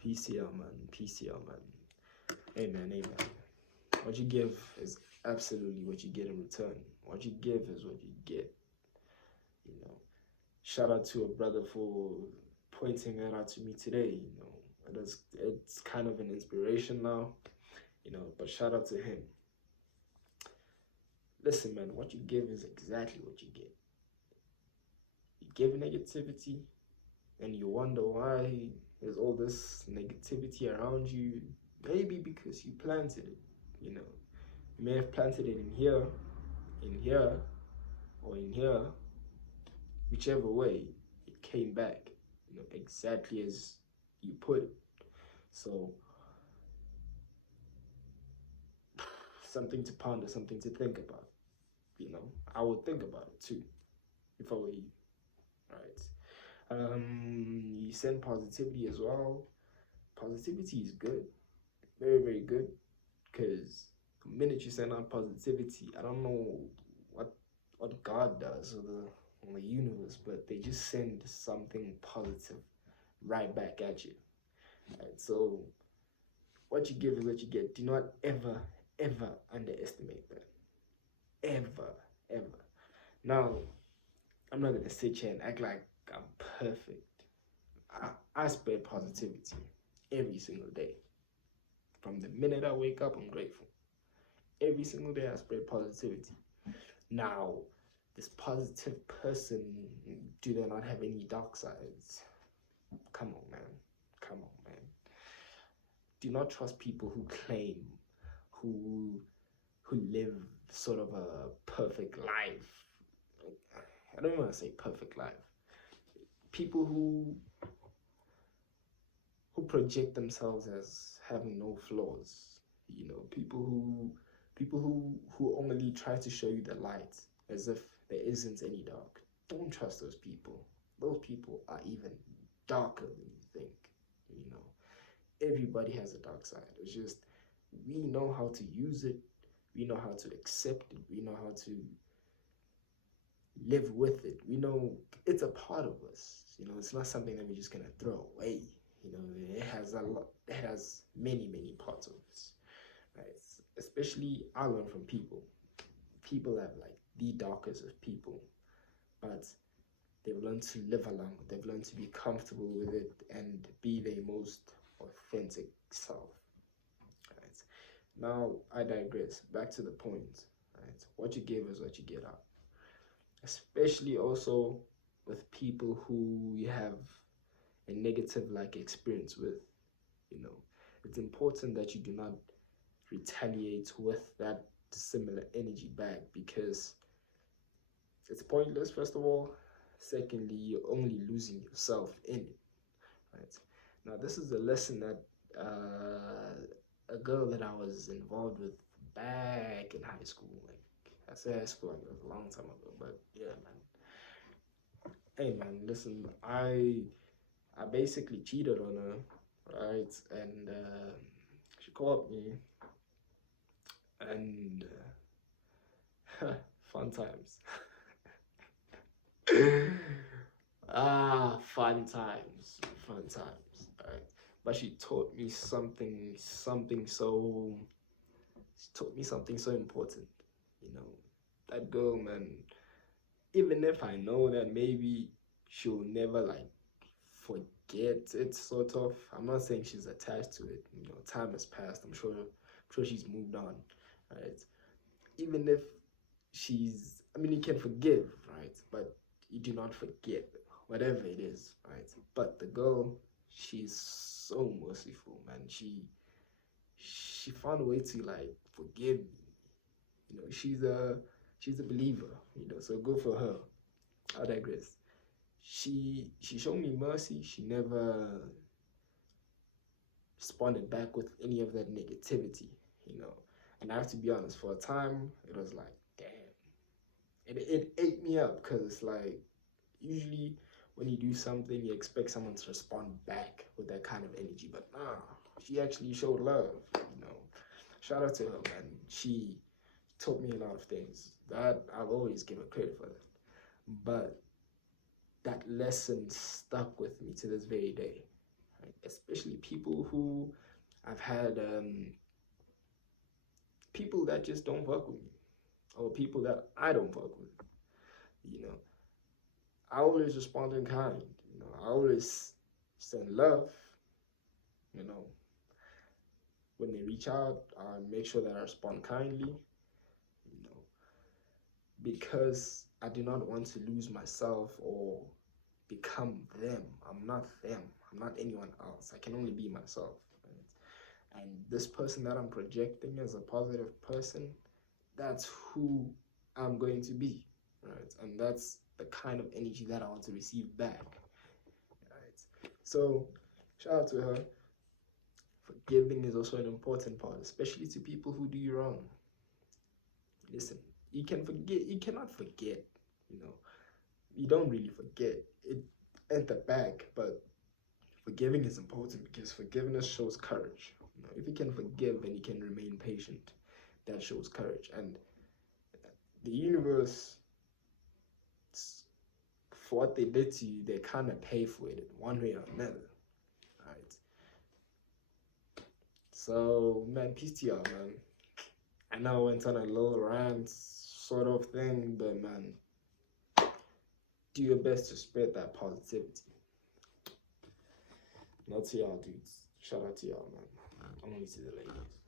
PCL, man. PCL, man. Amen, amen. What you give is absolutely what you get in return. What you give is what you get. You know, shout out to a brother for pointing that out to me today. You know, it's kind of an inspiration now. You know, but shout out to him. Listen, man, what you give is exactly what you get. You give negativity, and you wonder why there's all this negativity around you. Maybe because you planted it. You know, you may have planted it in here, or in here. Whichever way, it came back. You know, exactly as you put it. So, something to ponder, something to think about. You know, I would think about it too if I were you. Right. You send positivity as well. Positivity is good, very, very good, because the minute you send out positivity, I don't know what God does or the universe, but they just send something positive right back at you. Right. So what you give is what you get. Do not ever, ever underestimate that. Ever, ever. Now, I'm not gonna sit here and act like I'm perfect. I spread positivity every single day. From the minute I wake up, I'm grateful. Every single day I spread positivity. Now, this positive person, do they not have any dark sides? Come on, man. Come on, man. Do not trust people who claim, who live sort of a perfect life. I don't want to say perfect life. People who project themselves as having no flaws. You know, people who only try to show you the light as if there isn't any dark. Don't trust those people. Those people are even darker than you think. You know, everybody has a dark side. It's just we know how to use it. We know how to accept it. We know how to live with it. We know it's a part of us. You know, it's not something that we're just gonna throw away. You know, it has a lot. It has many, many parts of us. Right? Especially, I learn from people. People have like the darkest of people, but they've learned to live along. They've learned to be comfortable with it and be their most authentic self. Right? Now, I digress. Back to the point. Right? What you give is what you get out. Especially also with people who you have a negative like experience with. You know, it's important that you do not retaliate with that similar energy back, because it's pointless, first of all. Secondly, you're only losing yourself in it. Right? Now, this is a lesson that a girl that I was involved with back in high school, like I say high school, like it was a long time ago, but yeah, man. Hey, man, listen, I basically cheated on her, right? And she caught me, and fun times. Fun times, fun times. Right? But she taught me something so important. You know, that girl, man. Even if I know that maybe she'll never like forget it, sort of. I'm not saying she's attached to it. You know, time has passed. I'm sure she's moved on, right? Even if I mean, you can forgive, right? But you do not forget whatever it is, right? But the girl, she's so merciful, man. She found a way to like forgive me. You know, she's a believer, you know, so good for her. I digress. She showed me mercy. She never responded back with any of that negativity, you know. And I have to be honest, for a time, it was like, damn. It ate me up, because it's like, usually when you do something, you expect someone to respond back with that kind of energy. But nah, she actually showed love, you know. Shout out to her, man. She taught me a lot of things. That I'll always give her credit for that. But that lesson stuck with me to this very day, right? Especially people who I've had people that just don't work with me, or people that I don't work with. You know, I always respond in kind. You know, I always send love. You know, when they reach out, I make sure that I respond kindly. You know, because I do not want to lose myself or become them. I'm not them. I'm not anyone else. I can only be myself. Right? And this person that I'm projecting as a positive person, that's who I'm going to be. Right? And that's the kind of energy that I want to receive back. Right? So, shout out to her. Forgiving is also an important part, especially to people who do you wrong. Listen, you can forget, you cannot forget, you know. You don't really forget it at the back, but forgiving is important because forgiveness shows courage. You know, if you can forgive and you can remain patient, that shows courage. And the universe, for what they did to you, they kind of pay for it one way or another. Right? So, man, peace to y'all, man. I know I went on a little rant sort of thing, but man, do your best to spread that positivity. Not to y'all dudes. Shout out to y'all, man. Only to the ladies.